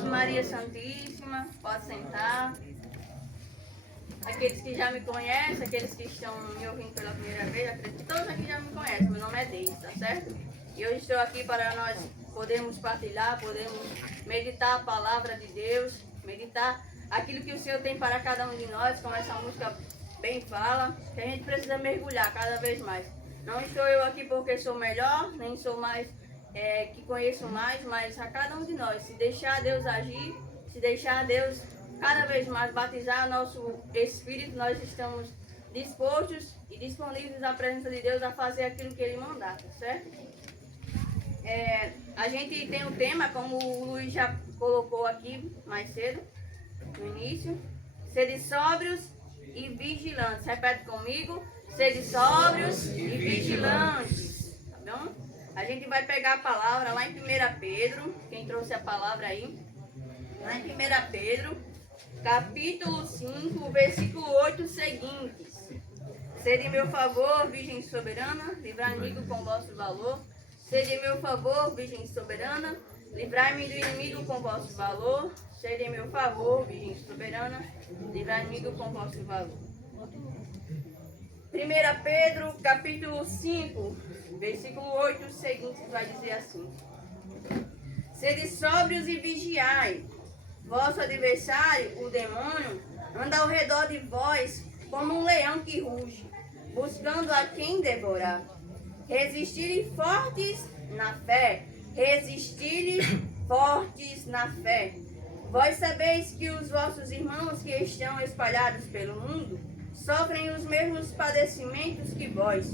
Ave Maria Santíssima, pode sentar. Aqueles que já me conhecem, aqueles que estão me ouvindo pela primeira vez, acredito que todos aqui já me conhecem. Meu nome é Deise, tá certo? E hoje estou aqui para nós podermos partilhar, podermos meditar a palavra de Deus, meditar aquilo que o Senhor tem para cada um de nós, como essa música bem fala, que a gente precisa mergulhar cada vez mais. Não estou eu aqui porque sou melhor, nem sou mais que conheço mais, mas a cada um de nós, se deixar Deus agir, se deixar Deus cada vez mais batizar nosso espírito, nós estamos dispostos e disponíveis à presença de Deus a fazer aquilo que Ele mandar, tá certo? A gente tem um tema, como o Luiz já colocou aqui mais cedo, no início, sede sóbrios e vigilantes. Repete comigo, sede sóbrios e vigilantes, tá bom? A gente vai pegar a palavra lá em 1 Pedro, quem trouxe a palavra aí, lá em 1 Pedro, capítulo 5, versículo 8 seguintes. Sede em meu favor, Virgem soberana, livrai-me com vosso valor. Sede em meu favor, Virgem soberana, livrai-me do inimigo com vosso valor. Sede em meu favor, Virgem soberana, livrai-me com vosso valor. 1 Pedro, capítulo 5, versículo 8 seguintes, vai dizer assim: sede sóbrios e vigiai. Vosso adversário, o demônio, anda ao redor de vós como um leão que ruge, buscando a quem devorar. Resistirem fortes na fé. Resistirem fortes na fé. Vós sabeis que os vossos irmãos que estão espalhados pelo mundo sofrem os mesmos padecimentos que vós.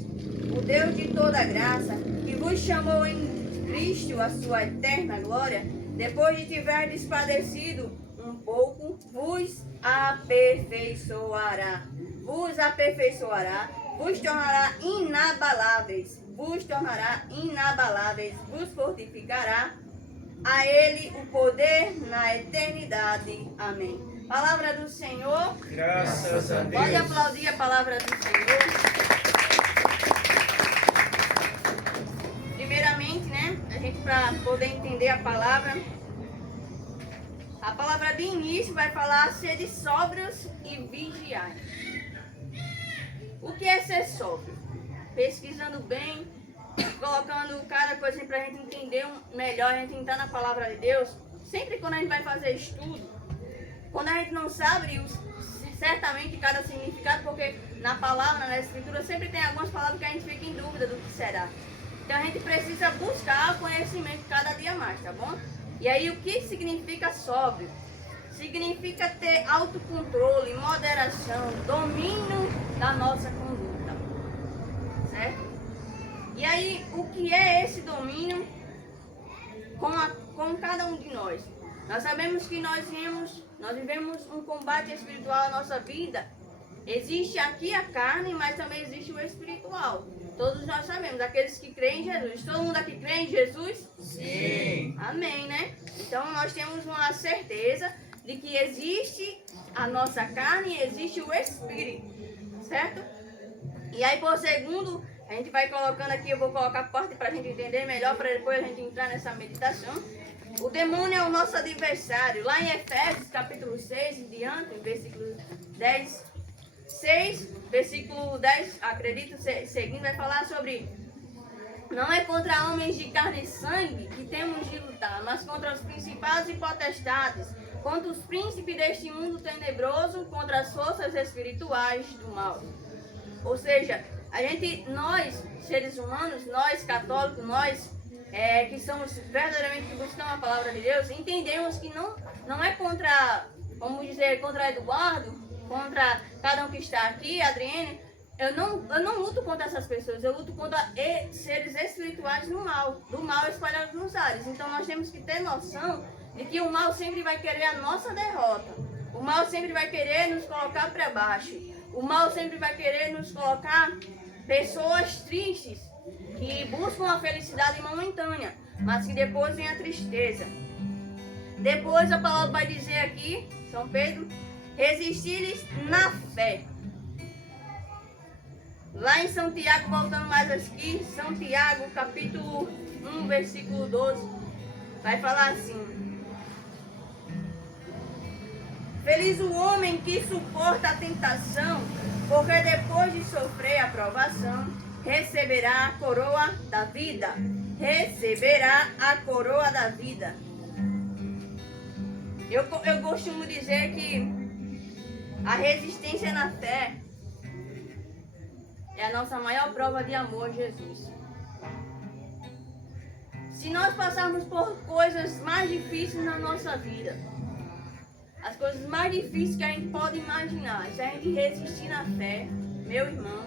O Deus de toda graça, que vos chamou em Cristo a sua eterna glória, depois de tiverdes padecido um pouco, vos aperfeiçoará. Vos aperfeiçoará, vos tornará inabaláveis, vos fortificará. A Ele o poder na eternidade. Amém. Palavra do Senhor. Graças a Deus. Pode aplaudir a palavra do Senhor. Primeiramente, né, a gente para poder entender a palavra de início vai falar sede sóbrios e vigiai. O que é ser sóbrio? Pesquisando bem, colocando cada coisa para a gente entender melhor, a gente entrar na palavra de Deus. Sempre quando a gente vai fazer estudo, quando a gente não sabe certamente cada significado, porque na palavra, na escritura, sempre tem algumas palavras que a gente fica em dúvida do que será. Então a gente precisa buscar conhecimento cada dia mais, tá bom? E aí o que significa sóbrio? Significa ter autocontrole, moderação, domínio da nossa conduta, certo? E aí o que é esse domínio com cada um de nós? Nós sabemos que nós vivemos um combate espiritual na nossa vida. Existe aqui a carne, mas também existe o espiritual. Todos nós sabemos, aqueles que creem em Jesus. Todo mundo aqui crê em Jesus? Sim. Amém, né? Então nós temos uma certeza de que existe a nossa carne e existe o espírito, certo? E aí por segundo, a gente vai colocando aqui, eu vou colocar parte para a gente entender melhor, para depois a gente entrar nessa meditação. O demônio é o nosso adversário. Lá em Efésios, capítulo 6, em diante, versículo 10, 6, versículo 10, acredito, seguindo, vai falar sobre: não é contra homens de carne e sangue que temos de lutar, mas contra os principados e potestades, contra os príncipes deste mundo tenebroso, contra as forças espirituais do mal. Ou seja, nós, seres humanos, nós católicos, nós que somos verdadeiramente que buscamos a palavra de Deus, entendemos que não é contra, vamos dizer, contra Eduardo, contra cada um que está aqui, Adriene. Eu não luto contra essas pessoas, eu luto contra seres espirituais do mal espalhados nos ares. Então nós temos que ter noção de que o mal sempre vai querer a nossa derrota. O mal sempre vai querer nos colocar para baixo. O mal sempre vai querer nos colocar pessoas tristes, que buscam a felicidade momentânea, mas que depois vem a tristeza. Depois a palavra vai dizer aqui, São Pedro, resistir na fé. Lá em São Tiago, voltando mais aqui, São Tiago, capítulo 1, versículo 12, vai falar assim: Feliz o homem que suporta a tentação, porque depois de sofrer a provação, receberá a coroa da vida. Receberá a coroa da vida. Eu costumo dizer que a resistência na fé é a nossa maior prova de amor a Jesus. Se nós passarmos por coisas mais difíceis na nossa vida, as coisas mais difíceis que a gente pode imaginar, se a gente resistir na fé, meu irmão,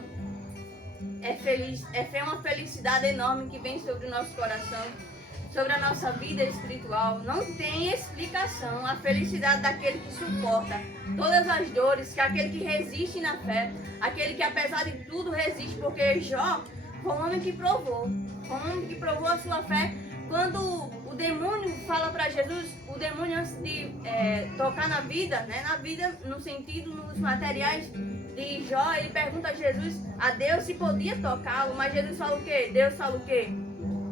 é uma felicidade enorme que vem sobre o nosso coração, sobre a nossa vida espiritual. Não tem explicação a felicidade daquele que suporta todas as dores, que é aquele que resiste na fé, aquele que apesar de tudo resiste, porque Jó foi um homem que provou a sua fé. Quando o demônio fala para Jesus, o demônio antes de tocar na vida, né, na vida no sentido, nos materiais de Jó, ele pergunta a Jesus, a Deus, se podia tocá-lo, mas Jesus fala o quê? Deus fala o quê?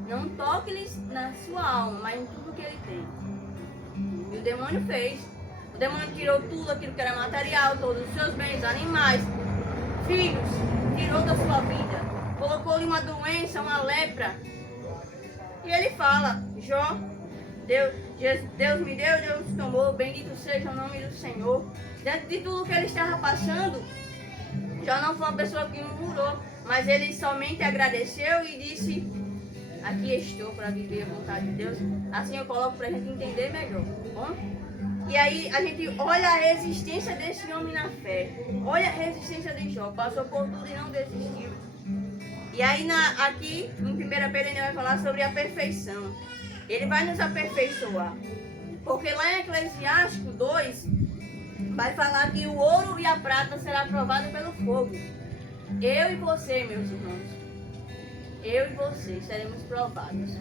Não toque-lhes na sua alma, mas em tudo que ele tem. E o demônio fez. O demônio tirou tudo aquilo que era material, todos os seus bens, animais, filhos, tirou da sua vida. Colocou-lhe uma doença, uma lepra. E ele fala, Jó, Deus me deu, Deus tomou, bendito seja o nome do Senhor. Diante de tudo que ele estava passando, Jó não foi uma pessoa que murmurou, mas ele somente agradeceu e disse, aqui estou para viver a vontade de Deus. Assim eu coloco para a gente entender melhor, tá bom? E aí a gente olha a resistência desse homem na fé. Olha a resistência de Jó, passou por tudo e não desistiu. E aí aqui em 1 Pedro ele vai falar sobre a perfeição. Ele vai nos aperfeiçoar. Porque lá em Eclesiástico 2 vai falar que o ouro e a prata será provado pelo fogo. Eu e você, meus irmãos, eu e você seremos provados.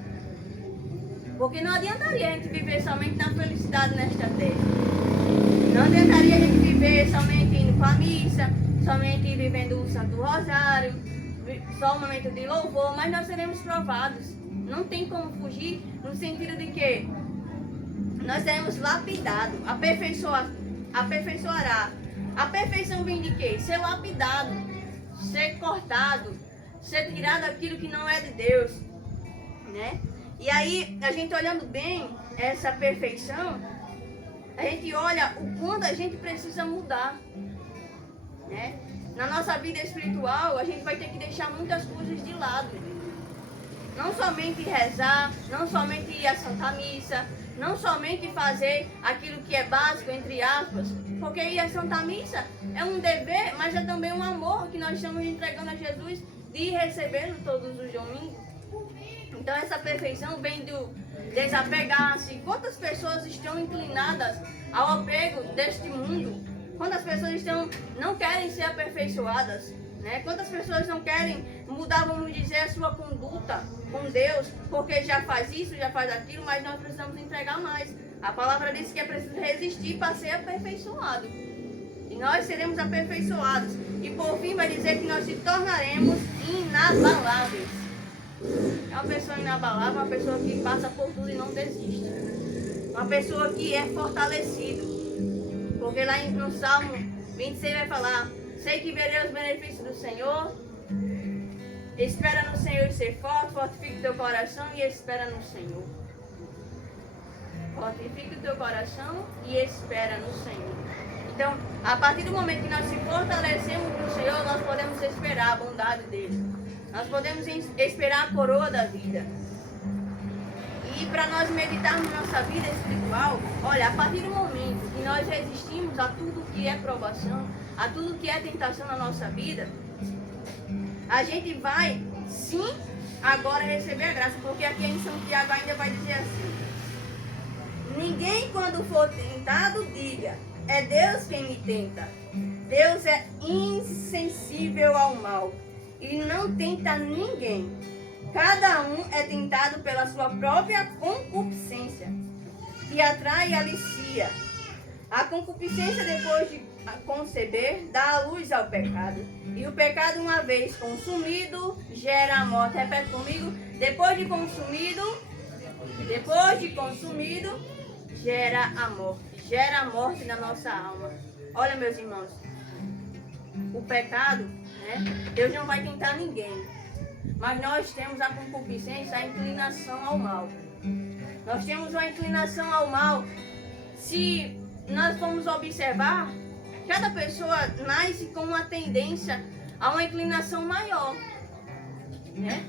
Porque não adiantaria a gente viver somente na felicidade nesta terra. Não adiantaria a gente viver somente indo para a missa, somente vivendo o Santo Rosário, só um momento de louvor, mas nós seremos provados. Não tem como fugir, no sentido de que nós seremos lapidados, aperfeiçoará. A perfeição vem de quê? Ser lapidado, ser cortado, ser tirado aquilo que não é de Deus, né? E aí, a gente olhando bem essa perfeição, a gente olha o quanto a gente precisa mudar, né? Na nossa vida espiritual, a gente vai ter que deixar muitas coisas de lado. Não somente rezar, não somente ir à Santa Missa, não somente fazer aquilo que é básico, entre aspas, porque ir à Santa Missa é um dever, mas é também um amor que nós estamos entregando a Jesus de recebê-lo todos os domingos. Então essa perfeição vem do desapegar-se. Quantas pessoas estão inclinadas ao apego deste mundo? Quantas pessoas não querem ser aperfeiçoadas? Né? Quantas pessoas não querem mudar, vamos dizer, a sua conduta com Deus, porque já faz isso, já faz aquilo, mas nós precisamos entregar mais. A palavra diz que é preciso resistir para ser aperfeiçoado. E nós seremos aperfeiçoados. E por fim vai dizer que nós se tornaremos inabaláveis. É uma pessoa inabalável, uma pessoa que passa por tudo e não desiste. Uma pessoa que é fortalecida. Porque lá no Salmo 26 vai falar, sei que verei os benefícios do Senhor, espera no Senhor e ser forte, fortifique o teu coração e espera no Senhor. Fortifique o teu coração e espera no Senhor. Então, a partir do momento que nós se fortalecemos no Senhor, nós podemos esperar a bondade dele. Nós podemos esperar a coroa da vida. E para nós meditarmos nossa vida espiritual, olha, a partir do momento que nós resistimos a tudo que é provação, a tudo que é tentação na nossa vida, a gente vai, sim, agora receber a graça. Porque aqui em São Tiago ainda vai dizer assim, ninguém quando for tentado diga, é Deus quem me tenta. Deus é insensível ao mal e não tenta ninguém. Cada um é tentado pela sua própria concupiscência, que atrai e alicia. A concupiscência, depois de conceber, dá a luz ao pecado. E o pecado, uma vez consumido, gera a morte. Repete comigo. Depois de consumido, gera a morte na nossa alma. Olha, meus irmãos, o pecado, né? Deus não vai tentar ninguém, mas nós temos a concupiscência, a inclinação ao mal. Nós temos uma inclinação ao mal. Se nós formos observar, cada pessoa nasce com uma tendência a uma inclinação maior, né?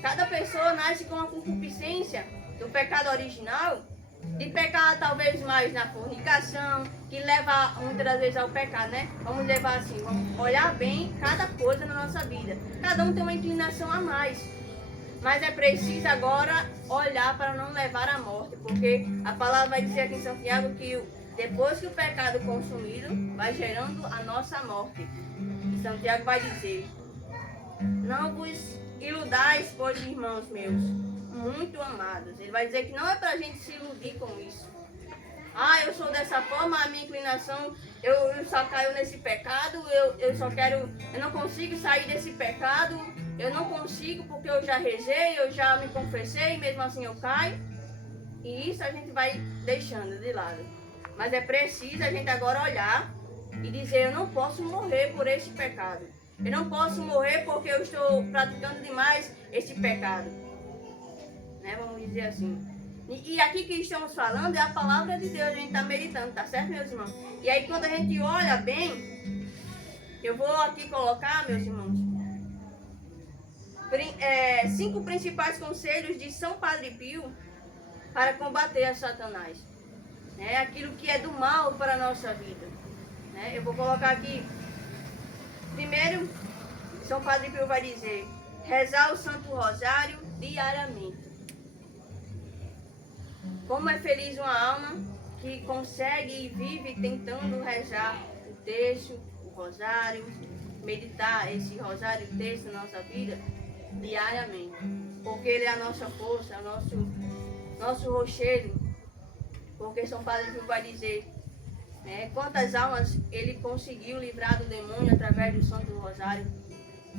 Cada pessoa nasce com a concupiscência do pecado original, de pecar talvez mais na fornicação, que leva muitas das vezes ao pecado, né? Vamos levar assim, vamos olhar bem cada coisa na nossa vida. Cada um tem uma inclinação a mais. Mas é preciso agora olhar para não levar à morte, porque a palavra vai dizer aqui em Santiago que depois que o pecado é consumido, vai gerando a nossa morte. E Santiago vai dizer: não vos iludais, pois, irmãos meus, muito amados. Ele vai dizer que não é para a gente se iludir com isso. Ah, eu sou dessa forma, a minha inclinação, eu só caio nesse pecado, eu não consigo sair desse pecado, eu não consigo porque eu já rezei, eu já me confessei, mesmo assim eu caio. E isso a gente vai deixando de lado. Mas é preciso a gente agora olhar e dizer: eu não posso morrer por este pecado. Eu não posso morrer porque eu estou praticando demais este pecado. Né? Vamos dizer assim. E aqui que estamos falando é a palavra de Deus, a gente está meditando, tá certo, meus irmãos? E aí quando a gente olha bem, eu vou aqui colocar, meus irmãos, 5 principais conselhos de São Padre Pio para combater a Satanás. Né? Aquilo que é do mal para a nossa vida. Né? Eu vou colocar aqui, primeiro, São Padre Pio vai dizer: rezar o Santo Rosário diariamente. Como é feliz uma alma que consegue e vive tentando rezar o texto, o rosário, meditar esse rosário, o texto na nossa vida diariamente. Porque ele é a nossa força, é o nosso rochedo. Porque São Padre Pio vai dizer, quantas almas ele conseguiu livrar do demônio através do Santo Rosário.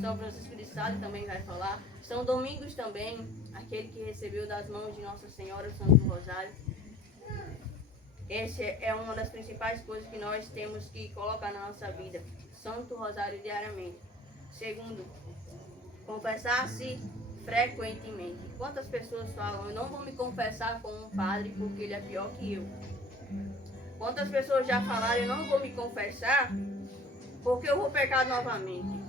São Francisco de Sales também vai falar. São Domingos também, aquele que recebeu das mãos de Nossa Senhora o Santo Rosário. Essa é uma das principais coisas que nós temos que colocar na nossa vida. Santo Rosário diariamente. Segundo, confessar-se frequentemente. Quantas pessoas falam: eu não vou me confessar com um padre porque ele é pior que eu. Quantas pessoas já falaram: eu não vou me confessar porque eu vou pecar novamente.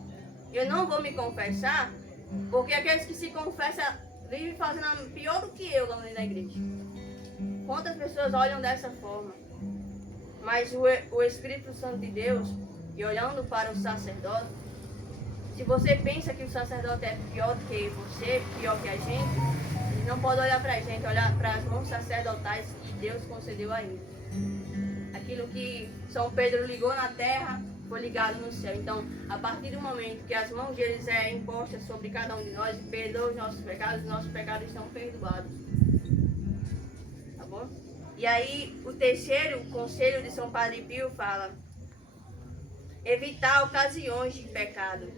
Eu não vou me confessar porque aqueles que se confessam vivem fazendo pior do que eu lá na igreja. Quantas pessoas olham dessa forma? Mas o Espírito Santo de Deus, e olhando para o sacerdote, se você pensa que o sacerdote é pior do que você, pior que a gente, ele não pode olhar para a gente, olhar para as mãos sacerdotais que Deus concedeu a ele. Aquilo que São Pedro ligou na terra foi ligado no céu. Então, a partir do momento que as mãos deles impostas sobre cada um de nós, perdoa os nossos pecados estão perdoados. Tá bom? E aí, o terceiro conselho de São Padre Pio fala: evitar ocasiões de pecado.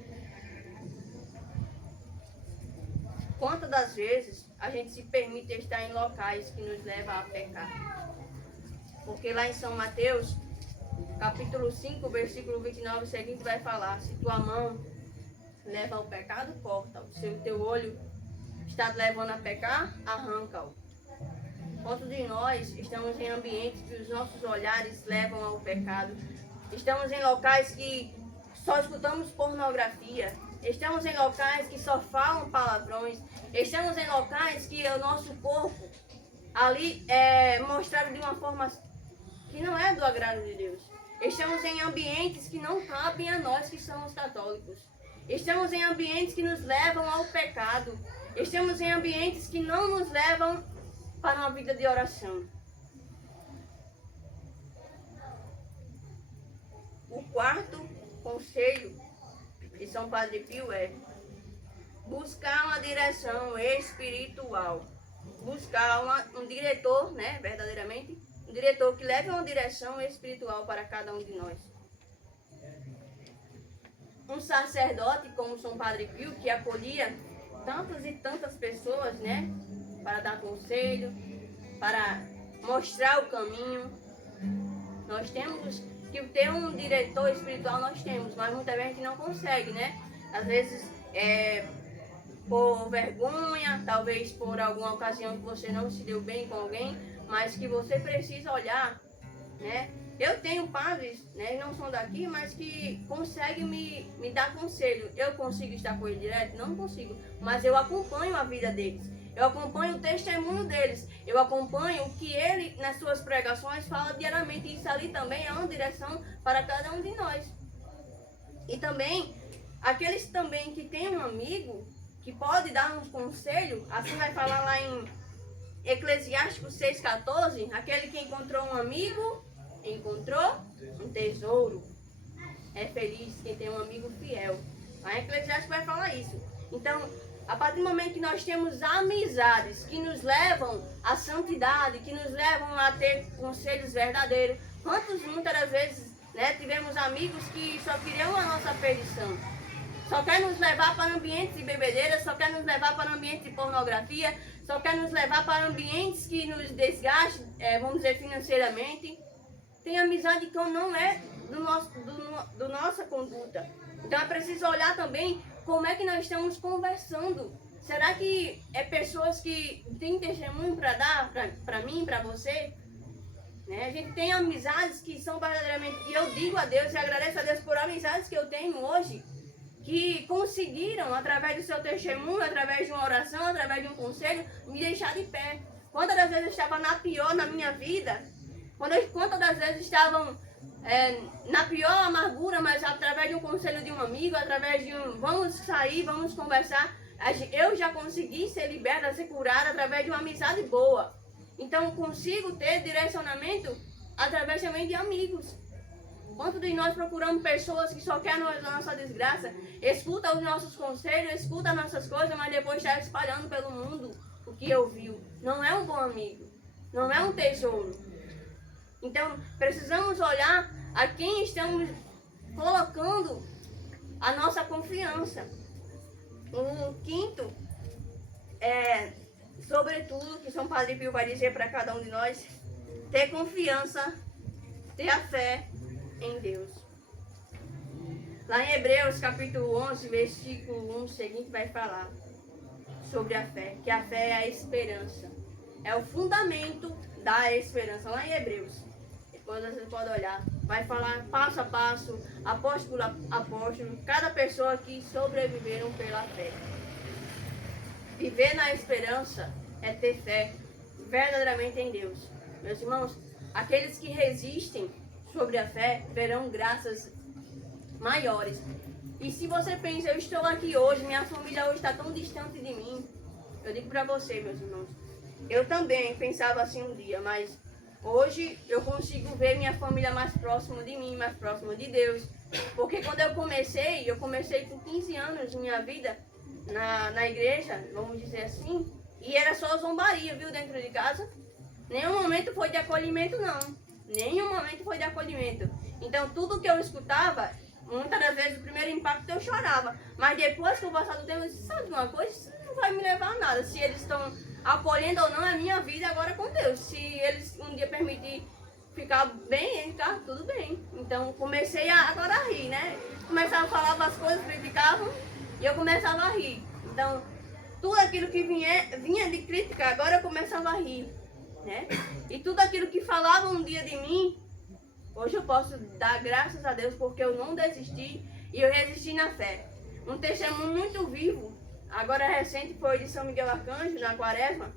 Quantas das vezes a gente se permite estar em locais que nos levam a pecar? Porque lá em São Mateus, capítulo 5, versículo 29 seguinte vai falar: se tua mão leva ao pecado, corta-o. Se o teu olho está te levando a pecar, arranca-o. Quantos de nós estamos em ambientes que os nossos olhares levam ao pecado? Estamos em locais que só escutamos pornografia. Estamos em locais que só falam palavrões. Estamos em locais que o nosso corpo ali é mostrado de uma forma que não é do agrado de Deus. Estamos em ambientes que não cabem a nós que somos católicos. Estamos em ambientes que nos levam ao pecado. Estamos em ambientes que não nos levam para uma vida de oração. O quarto conselho de São Padre Pio é buscar uma direção espiritual. Buscar um diretor, verdadeiramente, um diretor que leve uma direção espiritual para cada um de nós. Um sacerdote como São Padre Pio, que acolhia tantas e tantas pessoas, para dar conselho, para mostrar o caminho. Nós temos que ter um diretor espiritual, nós temos, mas muitas vezes a gente não consegue, né? Às vezes por vergonha, talvez por alguma ocasião que você não se deu bem com alguém, mas que você precisa olhar, né? Eu tenho padres, né, não são daqui, mas que conseguem me dar conselho. Eu consigo estar com ele direto? Não consigo, mas eu acompanho a vida deles. Eu acompanho o testemunho deles. Eu acompanho o que ele, nas suas pregações, fala diariamente. Isso ali também é uma direção para cada um de nós. E também, aqueles também que têm um amigo, que pode dar um conselho, assim vai falar lá em Eclesiástico 6,14, aquele que encontrou um amigo, encontrou um tesouro. É feliz quem tem um amigo fiel. A Eclesiástico vai falar isso. Então, a partir do momento que nós temos amizades que nos levam à santidade, que nos levam a ter conselhos verdadeiros, quantos muitas das vezes, né, tivemos amigos que só queriam a nossa perdição, só quer nos levar para ambientes de bebedeira, só quer nos levar para ambientes de pornografia, só quer nos levar para ambientes que nos desgastem, vamos dizer, financeiramente. Tem amizade que não é do nossa conduta. Então é preciso olhar também como é que nós estamos conversando. Será que é pessoas que têm testemunho para dar para mim, para você? Né? A gente tem amizades que são verdadeiramente... E eu digo a Deus e agradeço a Deus por amizades que eu tenho hoje, que conseguiram, através do seu testemunho, através de uma oração, através de um conselho, me deixar de pé. Quantas das vezes eu estava na pior na minha vida? Quantas das vezes estavam na pior amargura, mas através de um conselho de um amigo, através de vamos sair, vamos conversar, eu já consegui ser liberta, ser curada através de uma amizade boa. Então consigo ter direcionamento através também de amigos. Quantos de nós procuramos pessoas que só querem a nossa desgraça, escuta os nossos conselhos, escuta as nossas coisas, mas depois está espalhando pelo mundo o que ouviu. Não é um bom amigo, não é um tesouro. Então, precisamos olhar a quem estamos colocando a nossa confiança. O quinto sobretudo, que São Padre Pio vai dizer para cada um de nós, ter confiança, ter a fé em Deus. Lá em Hebreus, capítulo 11, versículo 1 seguinte, vai falar sobre a fé, que a fé é a esperança. É o fundamento da esperança. Lá em Hebreus. Depois você pode olhar, vai falar passo a passo, apóstolo a apóstolo, cada pessoa que sobreviveram pela fé. Viver na esperança é ter fé verdadeiramente em Deus. Meus irmãos, aqueles que resistem sobre a fé verão graças maiores. E se você pensa, eu estou aqui hoje, minha família hoje está tão distante de mim, eu digo para você, meus irmãos, eu também pensava assim um dia, mas hoje eu consigo ver minha família mais próxima de mim, mais próxima de Deus. Porque quando eu comecei com 15 anos minha vida na igreja, vamos dizer assim, e era só zombaria, viu, dentro de casa. Nenhum momento foi de acolhimento, não. Nenhum momento foi de acolhimento. Então tudo que eu escutava, muitas das vezes o primeiro impacto eu chorava. Mas depois que o passar do tempo, eu disse, sabe uma coisa? Isso não vai me levar a nada. Se eles estão acolhendo ou não, é minha vida agora com Deus. Se eles um dia permitir ficar bem, ficar tudo bem. Então comecei agora a rir, né? Começava a falar as coisas, criticavam e eu começava a rir. Então tudo aquilo que vinha de crítica, agora eu começava a rir, né? E tudo aquilo que falavam um dia de mim, hoje eu posso dar graças a Deus porque eu não desisti e eu resisti na fé. Um testemunho muito vivo. Agora recente foi de São Miguel Arcanjo, na quaresma,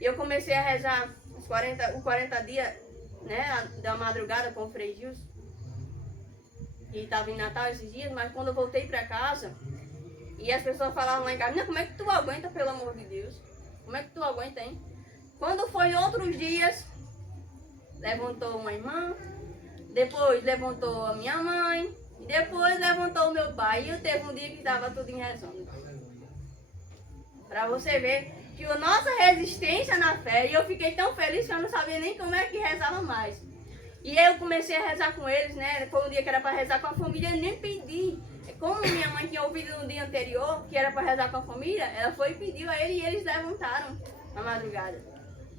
e eu comecei a rezar os 40 dias, né, da madrugada com o Frei Gilson, que estava em Natal esses dias, mas quando eu voltei para casa, e as pessoas falavam lá em casa, como é que tu aguenta, pelo amor de Deus? Como é que tu aguenta, hein? Quando foi outros dias, levantou uma irmã, depois levantou a minha mãe, e depois levantou o meu pai, e eu teve um dia que estava tudo em rezando. Para você ver que a nossa resistência na fé, e eu fiquei tão feliz que eu não sabia nem como é que rezava mais. E eu comecei a rezar com eles, né? Foi um dia que era para rezar com a família, eu nem pedi. Como minha mãe tinha ouvido no dia anterior que era para rezar com a família, ela foi e pediu a ele e eles levantaram na madrugada.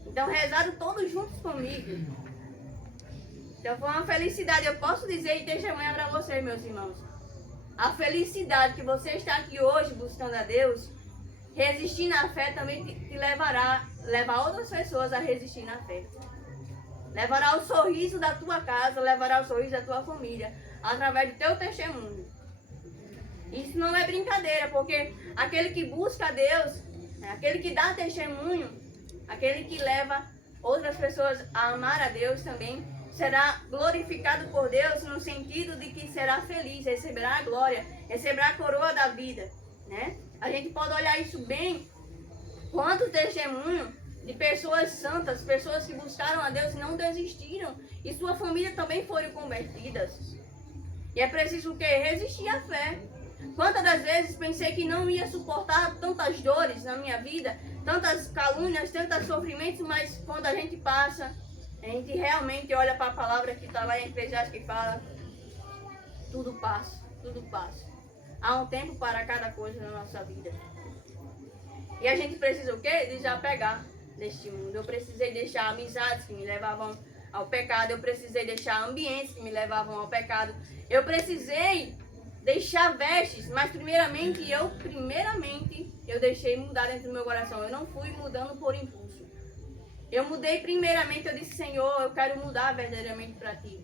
Então rezaram todos juntos comigo. Então foi uma felicidade, eu posso dizer e testemunhar para vocês, meus irmãos. A felicidade que você está aqui hoje buscando a Deus, resistir na fé também te levar outras pessoas a resistir na fé. Levará o sorriso da tua casa, levará o sorriso da tua família, através do teu testemunho. Isso não é brincadeira, porque aquele que busca a Deus, aquele que dá testemunho, aquele que leva outras pessoas a amar a Deus também, será glorificado por Deus no sentido de que será feliz, receberá a glória, receberá a coroa da vida, né? A gente pode olhar isso bem, quanto testemunho de pessoas santas, pessoas que buscaram a Deus e não desistiram, e sua família também foram convertidas. E é preciso o quê? Resistir à fé. Quantas das vezes pensei que não ia suportar tantas dores na minha vida, tantas calúnias, tantos sofrimentos, mas quando a gente passa, a gente realmente olha para a palavra que está lá em Eclesiastes que fala, tudo passa, tudo passa. Há um tempo para cada coisa na nossa vida. E a gente precisa o quê? Desapegar deste mundo. Eu precisei deixar amizades que me levavam ao pecado. Eu precisei deixar ambientes que me levavam ao pecado. Eu precisei deixar vestes, mas primeiramente eu deixei mudar dentro do meu coração. Eu não fui mudando por impulso. Eu mudei primeiramente, eu disse, Senhor, eu quero mudar verdadeiramente para Ti.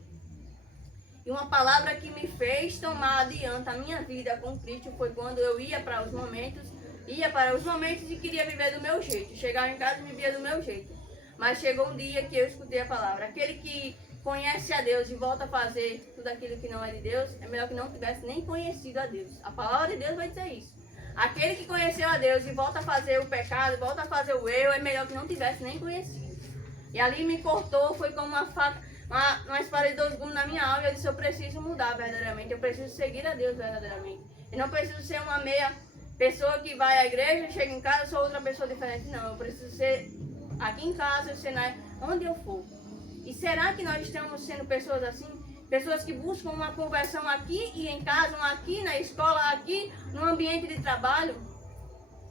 E uma palavra que me fez tomar adiante a minha vida com Cristo foi quando eu ia para os momentos e queria viver do meu jeito. Chegava em casa e vivia do meu jeito. Mas chegou um dia que eu escutei a palavra. Aquele que conhece a Deus e volta a fazer tudo aquilo que não é de Deus, é melhor que não tivesse nem conhecido a Deus. A palavra de Deus vai dizer isso. Aquele que conheceu a Deus e volta a fazer o pecado, volta a fazer o erro, é melhor que não tivesse nem conhecido. E ali me cortou, foi como uma faca, uma espada de 2 gumes na minha alma. E eu disse, eu preciso mudar verdadeiramente, eu preciso seguir a Deus verdadeiramente. Eu não preciso ser uma meia pessoa que vai à igreja, chega em casa, sou outra pessoa diferente. Não, eu preciso ser aqui em casa, eu ser onde eu for. E será que nós estamos sendo pessoas assim? Pessoas que buscam uma conversão aqui e em casa, aqui na escola, aqui no ambiente de trabalho?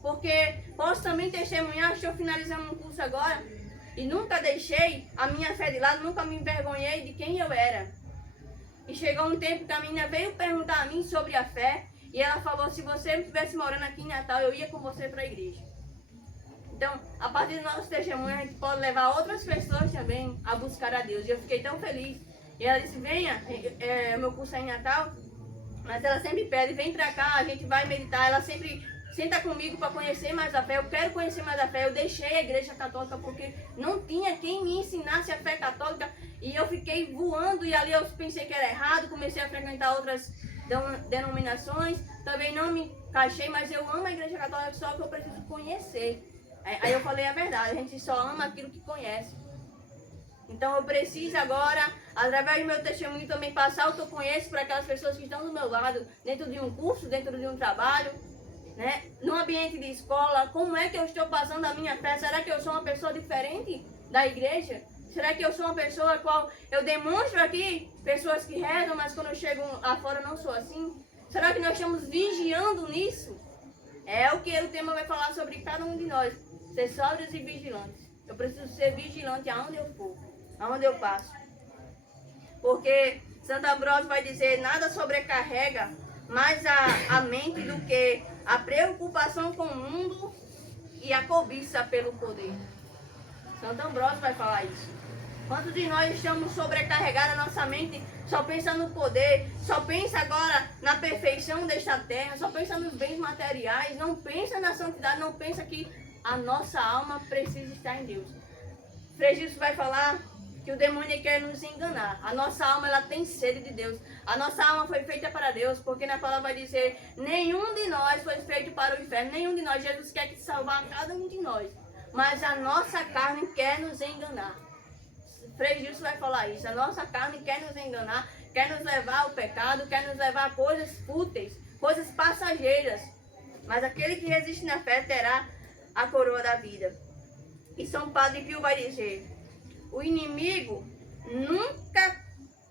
Porque posso também testemunhar, estou finalizando um curso agora, e nunca deixei a minha fé de lado, nunca me envergonhei de quem eu era. E chegou um tempo que a menina veio perguntar a mim sobre a fé, e ela falou, se você estivesse morando aqui em Natal, eu ia com você para a igreja. Então, a partir do nosso testemunho, a gente pode levar outras pessoas também a buscar a Deus. E eu fiquei tão feliz. E ela disse, venha, meu curso é em Natal, mas ela sempre pede, vem pra cá, a gente vai meditar. Ela sempre senta comigo para conhecer mais a fé. Eu quero conhecer mais a fé. Eu deixei a igreja católica porque não tinha quem me ensinasse a fé católica. E eu fiquei voando e ali eu pensei que era errado. Comecei a frequentar outras denominações. Também não me encaixei, mas eu amo a igreja católica, só que eu preciso conhecer. Aí eu falei a verdade, a gente só ama aquilo que conhece. Então eu preciso agora, através do meu testemunho, também passar o que eu conheço para aquelas pessoas que estão do meu lado, dentro de um curso, dentro de um trabalho, né? No ambiente de escola. Como é que eu estou passando a minha fé? Será que eu sou uma pessoa diferente da igreja? Será que eu sou uma pessoa a qual eu demonstro aqui pessoas que rezam, mas quando eu chego lá fora não sou assim? Será que nós estamos vigiando nisso? É o que o tema vai falar sobre cada um de nós. Ser sóbrios e vigilantes. Eu preciso ser vigilante aonde eu for, aonde eu passo. Porque Santo Ambrósio vai dizer, nada sobrecarrega mais a mente do que a preocupação com o mundo e a cobiça pelo poder. Santo Ambrósio vai falar isso. Quantos de nós estamos sobrecarregados, a nossa mente só pensa no poder, só pensa agora na perfeição desta terra, só pensa nos bens materiais, não pensa na santidade, não pensa que a nossa alma precisa estar em Deus. Frei Gilson vai falar que o demônio quer nos enganar. A nossa alma, ela tem sede de Deus. A nossa alma foi feita para Deus, porque na palavra vai dizer, nenhum de nós foi feito para o inferno, nenhum de nós. Jesus quer salvar cada um de nós, mas a nossa carne quer nos enganar. Frei Gilson vai falar isso. A nossa carne quer nos enganar, quer nos levar ao pecado, quer nos levar a coisas fúteis, coisas passageiras. Mas aquele que resiste na fé terá a coroa da vida. E São Padre Pio vai dizer, o inimigo nunca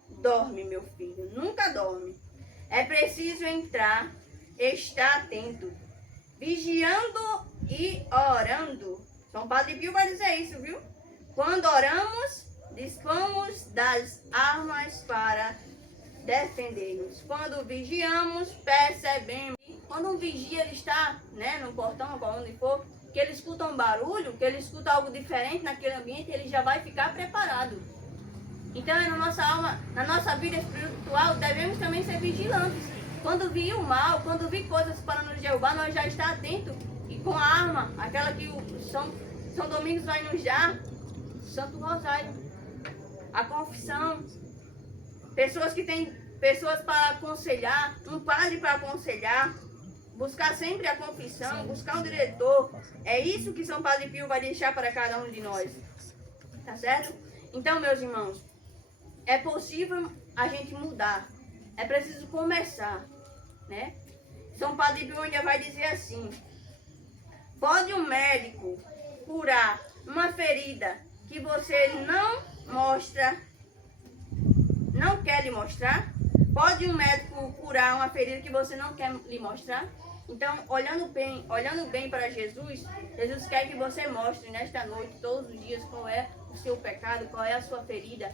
dorme, meu filho, nunca dorme. É preciso entrar, estar atento, vigiando e orando. São Padre Pio vai dizer isso, viu? Quando oramos, dispomos das armas para defender-nos. Quando vigiamos, percebemos. Quando um vigia ele está, né, no portão, onde for, que ele escuta um barulho, que ele escuta algo diferente naquele ambiente, ele já vai ficar preparado. Então, na nossa alma, na nossa vida espiritual, devemos também ser vigilantes. Quando vir o mal, quando vir coisas para nos derrubar, nós já está atento e com a arma, aquela que o São Domingos vai nos dar, Santo Rosário, a confissão, pessoas que têm pessoas para aconselhar, um padre para aconselhar, buscar sempre a confissão, buscar um diretor. É isso que São Padre Pio vai deixar para cada um de nós. Tá certo? Então, meus irmãos, é possível a gente mudar. É preciso começar, né? São Padre Pio ainda vai dizer assim: pode um médico curar uma ferida que você não quer lhe mostrar? Pode um médico curar uma ferida que você não quer lhe mostrar? Então, olhando bem para Jesus, Jesus quer que você mostre nesta noite, todos os dias, qual é o seu pecado, qual é a sua ferida.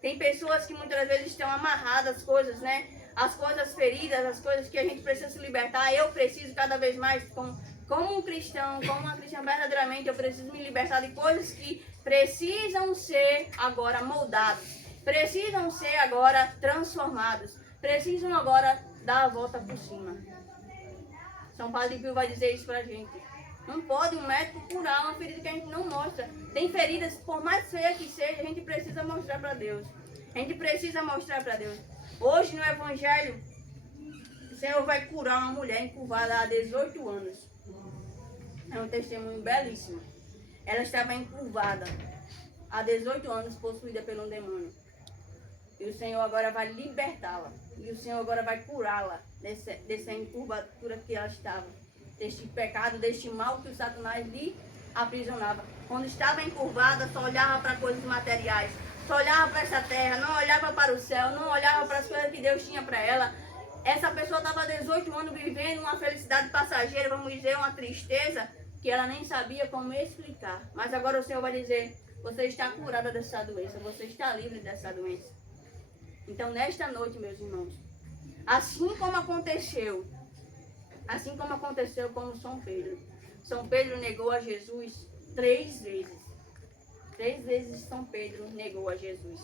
Tem pessoas que muitas vezes estão amarradas às coisas, né? As coisas feridas, as coisas que a gente precisa se libertar. Eu preciso cada vez mais, como um cristão, como uma cristã verdadeiramente, eu preciso me libertar de coisas que precisam ser agora moldadas, precisam ser agora transformadas, precisam agora dar a volta por cima. São Padre Pio vai dizer isso pra gente. Não pode um médico curar uma ferida que a gente não mostra. Tem feridas, por mais feia que seja, a gente precisa mostrar para Deus. A gente precisa mostrar para Deus. Hoje no Evangelho, o Senhor vai curar uma mulher encurvada há 18 anos. É um testemunho belíssimo. Ela estava encurvada há 18 anos, possuída pelo demônio. E o Senhor agora vai libertá-la. E o Senhor agora vai curá-la dessa encurvatura que ela estava. Deste pecado, deste mal que o Satanás lhe aprisionava. Quando estava encurvada, só olhava para coisas materiais. Só olhava para essa terra, não olhava para o céu, não olhava para as coisas que Deus tinha para ela. Essa pessoa estava há 18 anos vivendo uma felicidade passageira, vamos dizer, uma tristeza, que ela nem sabia como explicar. Mas agora o Senhor vai dizer: você está curada dessa doença, você está livre dessa doença. Então, nesta noite, meus irmãos, assim como aconteceu com São Pedro. São Pedro negou a Jesus 3 vezes. 3 vezes São Pedro negou a Jesus.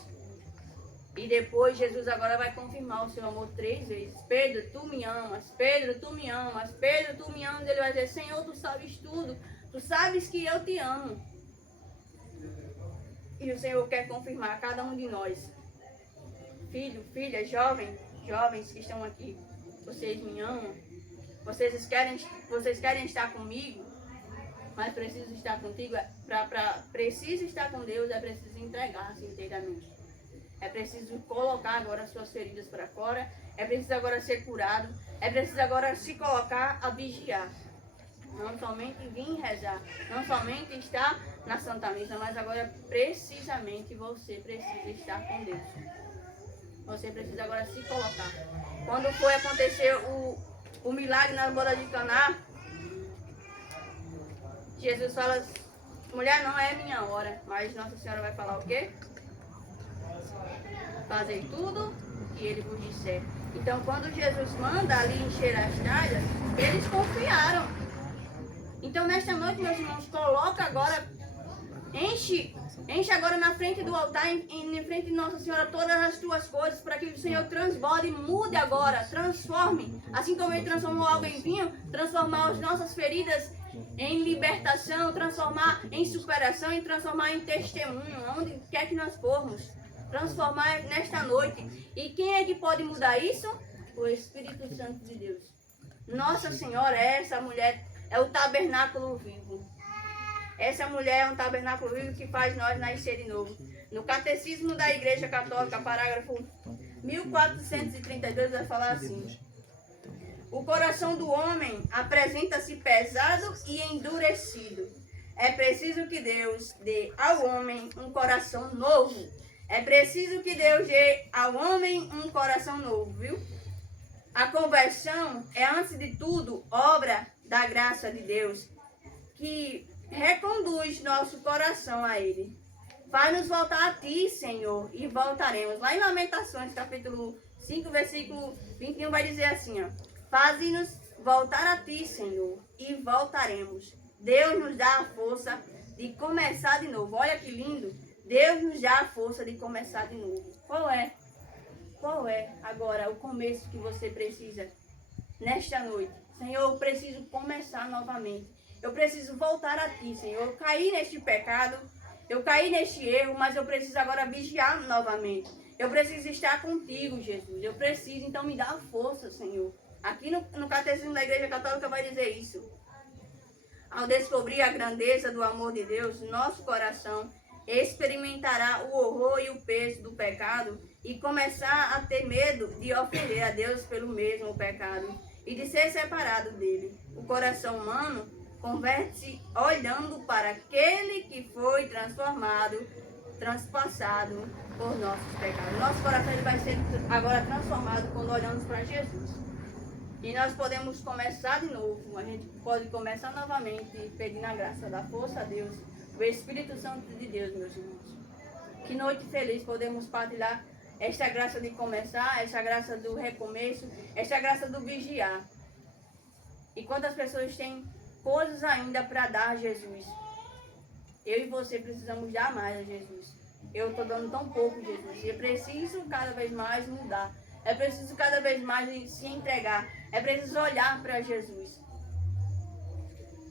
E depois Jesus agora vai confirmar o seu amor 3 vezes. Pedro, tu me amas. Pedro, tu me amas. Pedro, tu me amas. Ele vai dizer: Senhor, tu sabes tudo. Tu sabes que eu te amo. E o Senhor quer confirmar a cada um de nós. Filho, filha, jovens que estão aqui. Vocês me amam. Vocês querem estar comigo, mas preciso estar contigo. Preciso estar com Deus, é preciso entregar-se inteiramente. É preciso colocar agora as suas feridas para fora. É preciso agora ser curado. É preciso agora se colocar a vigiar. Não somente vir rezar, não somente estar na Santa Missa, mas agora precisamente você precisa estar com Deus. Você precisa agora se colocar. Quando foi acontecer o milagre na boda de Caná, Jesus fala: mulher, não é minha hora. Mas Nossa Senhora vai falar o quê? Fazei tudo o que ele vos disser. Então, quando Jesus manda ali encher as talhas, eles confiaram. Então, nesta noite, meus irmãos, coloca agora, enche agora na frente do altar, em frente de Nossa Senhora, todas as tuas coisas, para que o Senhor transborde, mude agora, transforme. Assim como Ele transformou água em vinho, transformar as nossas feridas em libertação, transformar em superação e transformar em testemunho, onde quer que nós formos. Transformar nesta noite. E quem é que pode mudar isso? O Espírito Santo de Deus. Nossa Senhora, essa mulher é o tabernáculo vivo. Essa mulher é um tabernáculo vivo que faz nós nascer de novo. No Catecismo da Igreja Católica, parágrafo 1432, vai falar assim: o coração do homem apresenta-se pesado e endurecido. É preciso que Deus dê ao homem um coração novo. É preciso que Deus dê ao homem um coração novo, viu? A conversão é, antes de tudo, obra da graça de Deus, que reconduz nosso coração a Ele. Faz-nos voltar a ti, Senhor, e voltaremos. Lá em Lamentações, capítulo 5, versículo 21, vai dizer assim, ó. Faz-nos voltar a ti, Senhor, e voltaremos. Deus nos dá a força de começar de novo. Olha que lindo. Deus nos dá a força de começar de novo. Qual é? Qual é agora o começo que você precisa nesta noite? Senhor, eu preciso começar novamente. Eu preciso voltar a ti, Senhor. Eu caí neste pecado, eu caí neste erro, mas eu preciso agora vigiar novamente. Eu preciso estar contigo, Jesus. Eu preciso, então me dá a força, Senhor. Aqui no Catecismo da Igreja Católica vai dizer isso. Ao descobrir a grandeza do amor de Deus, nosso coração experimentará o horror e o peso do pecado e começar a ter medo de ofender a Deus pelo mesmo pecado e de ser separado dele. O coração humano converte-se olhando para aquele que foi transpassado por nossos pecados. Nosso coração ele vai ser agora transformado quando olhamos para Jesus. E nós podemos começar de novo, a gente pode começar novamente pedindo a graça da força a Deus, o Espírito Santo de Deus, meus irmãos. Que noite feliz podemos partilhar esta graça de começar, esta graça do recomeço, esta graça do vigiar. E quantas pessoas têm coisas ainda para dar a Jesus? Eu e você precisamos dar mais a Jesus. Eu estou dando tão pouco, Jesus. E eu preciso cada vez mais mudar. É preciso cada vez mais se entregar. É preciso olhar para Jesus.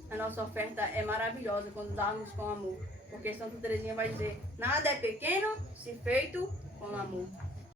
A nossa oferta é maravilhosa quando damos com amor. Porque Santa Teresinha vai dizer, nada é pequeno se feito com amor.